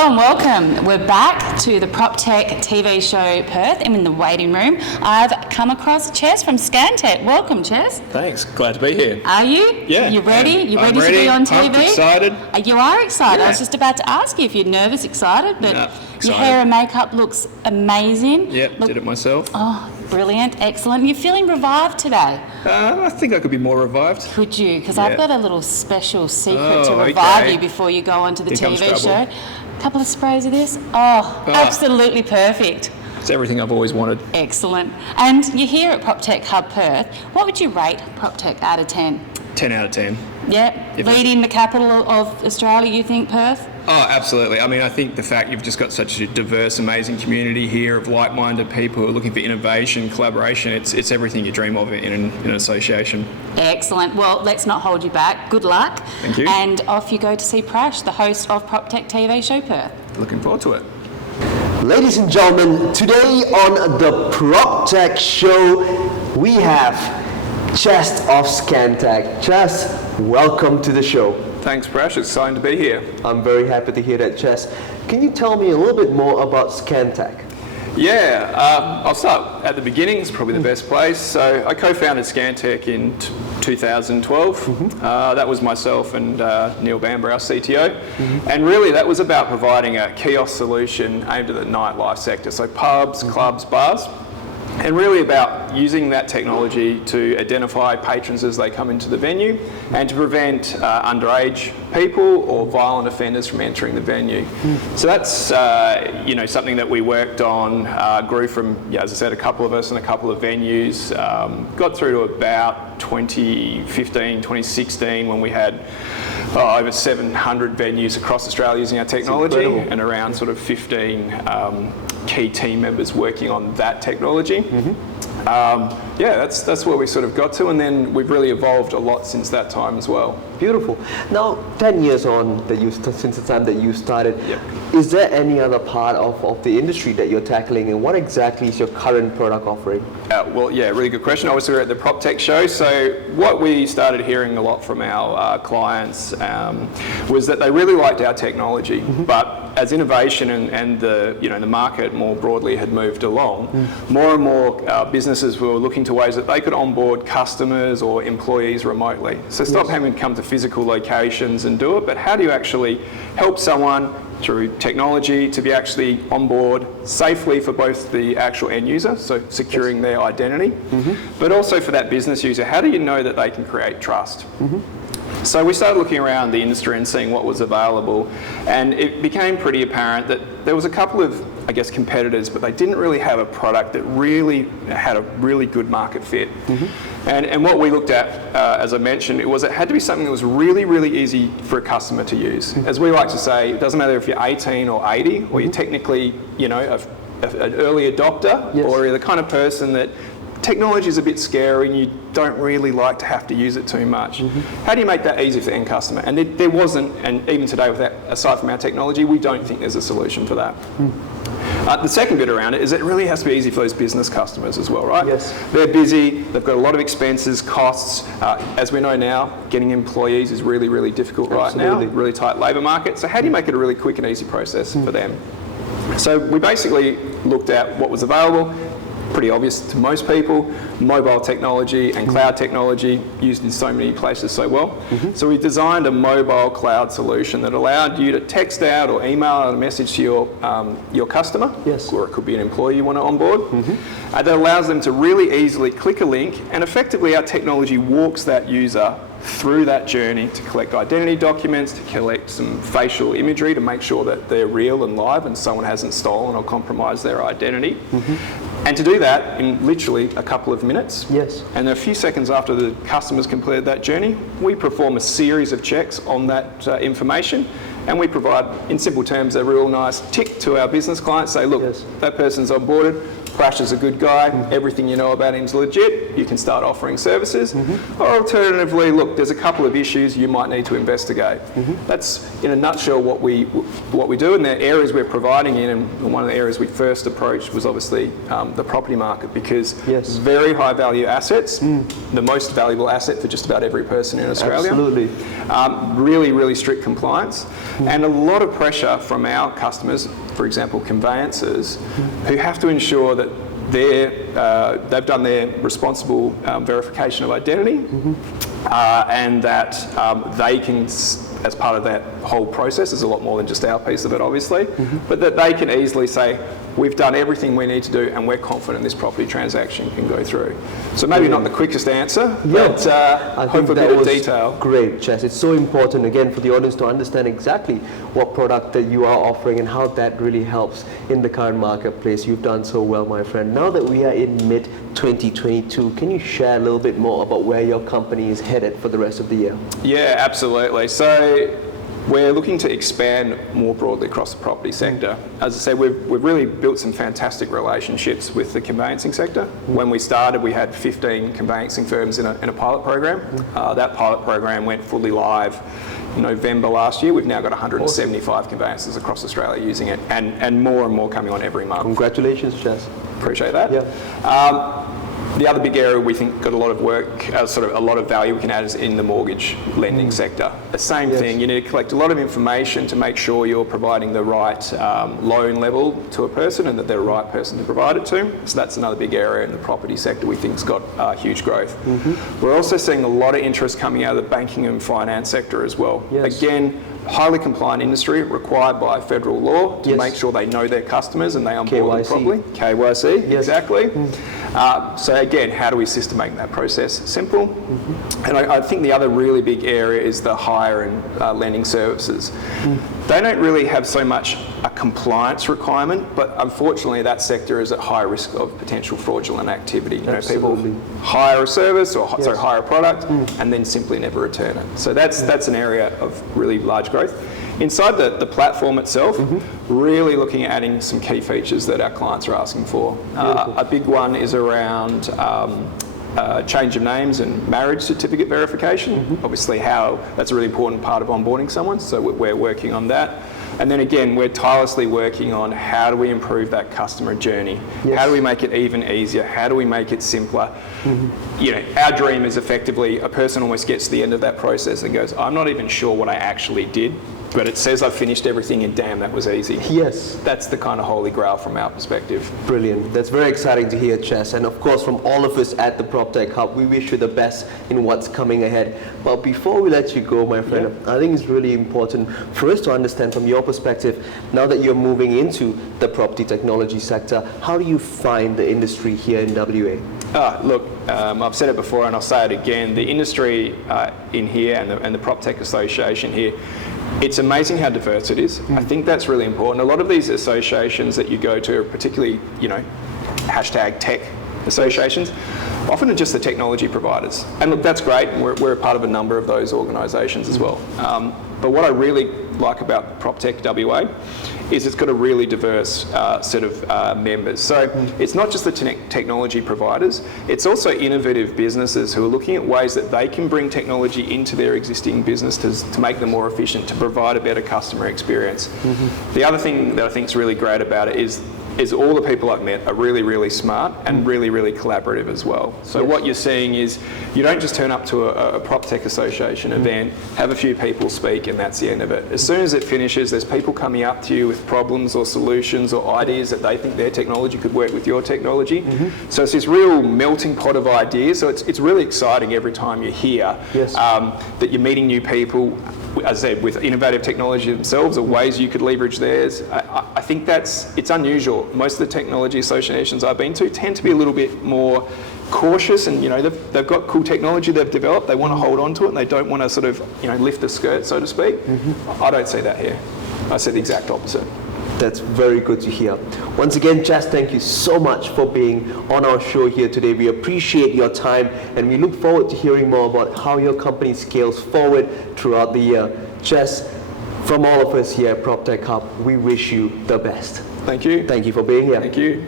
Hello and welcome. We're back to the PropTech TV show Perth. I'm in the waiting room. I've come across Chess from Scantech. Welcome, Chess. Thanks. Glad to be here. Are you? Yeah. You ready? You I'm ready to be on TV? I'm excited. You are excited. Yeah. I was just about to ask you if you're nervous, excited, but excited. your hair and makeup looks amazing. Yep, did it myself. Oh, brilliant. Excellent. You're feeling revived today. I think I could be more revived. Could you? Because Yeah. I've got a little special secret to Oh, revive okay. you before you go onto the Here comes TV trouble. show. A couple of sprays of this. Oh, absolutely perfect. It's everything I've always wanted. Excellent. And you're here at PropTech Hub Perth. What would you rate PropTech out of 10? 10 out of 10. Yeah, If leading the capital of Australia, you think, Perth? Oh, absolutely. I mean, I think the fact you've just got such a diverse, amazing community here of like-minded people who are looking for innovation, collaboration, it's everything you dream of in an association. Excellent. Well, let's not hold you back. Good luck. Thank you. And off you go to see Prash, the host of PropTech TV show Perth. Looking forward to it. Ladies and gentlemen, today on the PropTech show, we have Chess of Scantech. Chess, welcome to the show. Thanks, Prash. It's exciting to be here. I'm very happy to hear that, Chess. Can you tell me a little bit more about Scantech? Yeah, I'll start at the beginning. It's probably the best place. So I co-founded Scantech in 2012. That was myself and Neil Bamber, our CTO. And really that was about providing a kiosk solution aimed at the nightlife sector. So pubs, clubs, bars. And really about using that technology to identify patrons as they come into the venue and to prevent underage people or violent offenders from entering the venue. So that's something that we worked on, grew from, as I said, a couple of us and a couple of venues, got through to about 2015, 2016 when we had over 700 venues across Australia using our technology and around sort of 15 key team members working on that technology. That's where we sort of got to, and then we've really evolved a lot since that time as well. Beautiful. Now, 10 years on since the time that you started, is there any other part of the industry that you're tackling, and what exactly is your current product offering? Really good question. Obviously, we're at the PropTech show, so what we started hearing a lot from our clients was that they really liked our technology, but as innovation and the market more broadly had moved along, more and more businesses were looking to ways that they could onboard customers or employees remotely. So stop having to come to physical locations and do it, but how do you actually help someone through technology to be actually on board safely for both the actual end user, so securing their identity, but also for that business user, how do you know that they can create trust? So we started looking around the industry and seeing what was available, and it became pretty apparent that there was a couple of, competitors, but they didn't really have a product that really had a really good market fit. And what we looked at, as I mentioned, it had to be something that was really, really easy for a customer to use. As we like to say, it doesn't matter if you're 18 or 80, or you're technically, an early adopter, or you're the kind of person that technology is a bit scary and you don't really like to have to use it too much. How do you make that easy for the end customer? And there wasn't, and even today, aside from our technology, we don't think there's a solution for that. The second bit around it is it really has to be easy for those business customers as well, right? Yes. They're busy, they've got a lot of expenses, costs. As we know now, getting employees is really, really difficult right now, really tight labour market. So how do you make it a really quick and easy process for them? So we basically looked at what was available, pretty obvious to most people, mobile technology and cloud technology used in so many places so well. So we designed a mobile cloud solution that allowed you to text out or email out a message to your customer, or it could be an employee you want to onboard, that allows them to really easily click a link, and effectively our technology walks that user through that journey to collect identity documents, to collect some facial imagery to make sure that they're real and live and someone hasn't stolen or compromised their identity. And to do that in literally a couple of minutes. And a few seconds after the customer's completed that journey, we perform a series of checks on that information, and we provide, in simple terms, a real nice tick to our business clients, say, look, that person's onboarded, Brash is a good guy, everything you know about him is legit, you can start offering services. Or alternatively, look, there's a couple of issues you might need to investigate. That's, in a nutshell, what we do, and the areas we're providing in, and one of the areas we first approached was obviously the property market, because very high value assets, the most valuable asset for just about every person in Australia. Absolutely. Really, really strict compliance, and a lot of pressure from our customers, for example, conveyancers, who have to ensure that they've done their responsible verification of identity, and that they can, as part of that whole process, there's a lot more than just our piece of it, obviously, but that they can easily say, we've done everything we need to do and we're confident this property transaction can go through. So maybe not the quickest answer, but hopefully a bit of detail. Great, Chess. It's so important, again, for the audience to understand exactly what product that you are offering and how that really helps in the current marketplace. You've done so well, my friend. Now that we are in mid-2022, can you share a little bit more about where your company is headed for the rest of the year? Yeah, absolutely. So we're looking to expand more broadly across the property sector. As I said, we've really built some fantastic relationships with the conveyancing sector. When we started, we had 15 conveyancing firms in a pilot program. That pilot program went fully live in November last year. We've now got 175 conveyancers across Australia using it, and more coming on every month. Congratulations, Chess. Appreciate that. Yeah. The other big area we think got a lot of work, sort of a lot of value we can add is in the mortgage lending sector. The same thing, you need to collect a lot of information to make sure you're providing the right loan level to a person and that they're the right person to provide it to. So that's another big area in the property sector we think's got huge growth. We're also seeing a lot of interest coming out of the banking and finance sector as well. Again, highly compliant industry required by federal law to make sure they know their customers and they onboard them properly. KYC, exactly. So again, how do we assist in making that process simple? And I think the other really big area is the hire and lending services. They don't really have so much a compliance requirement, but unfortunately that sector is at high risk of potential fraudulent activity. You know, people hire a service or hire a product and then simply never return it. So that's an area of really large growth. Inside the platform itself, really looking at adding some key features that our clients are asking for. A big one is around change of names and marriage certificate verification. Obviously that's a really important part of onboarding someone, so we're working on that. And then again, we're tirelessly working on how do we improve that customer journey? How do we make it even easier? How do we make it simpler? You know, our dream is effectively a person almost gets to the end of that process and goes, I'm not even sure what I actually did, but it says I've finished everything and damn, that was easy. Yes. That's the kind of holy grail from our perspective. Brilliant. That's very exciting to hear, Chess. And of course, from all of us at the PropTech Hub, we wish you the best in what's coming ahead. But before we let you go, my friend, I think it's really important for us to understand from your perspective, now that you're moving into the property technology sector, how do you find the industry here in WA? Look, I've said it before and I'll say it again, the industry in here and the PropTech Association here, it's amazing how diverse it is. I think that's really important. A lot of these associations that you go to, particularly, you know, #tech associations, often are just the technology providers. And look, that's great. We're a part of a number of those organisations as well. But what I really like about PropTech WA is it's got a really diverse set of members. So it's not just the technology providers, it's also innovative businesses who are looking at ways that they can bring technology into their existing businesses to make them more efficient, to provide a better customer experience. The other thing that I think is really great about it is all the people I've met are really, really smart and really, really collaborative as well. So what you're seeing is you don't just turn up to a PropTech Association event, have a few people speak and that's the end of it. As soon as it finishes, there's people coming up to you with problems or solutions or ideas that they think their technology could work with your technology. So it's this real melting pot of ideas. So it's really exciting every time you're here that you're meeting new people, as I said, with innovative technology themselves or ways you could leverage theirs. I think it's unusual. Most of the technology associations I've been to tend to be a little bit more cautious, and you know they've got cool technology they've developed. They want to hold on to it, and they don't want to sort of lift the skirt, so to speak. I don't see that here. I see the exact opposite. That's very good to hear. Once again, Chess, thank you so much for being on our show here today. We appreciate your time and we look forward to hearing more about how your company scales forward throughout the year. Chess, from all of us here at PropTech Hub, we wish you the best. Thank you. Thank you for being here. Thank you.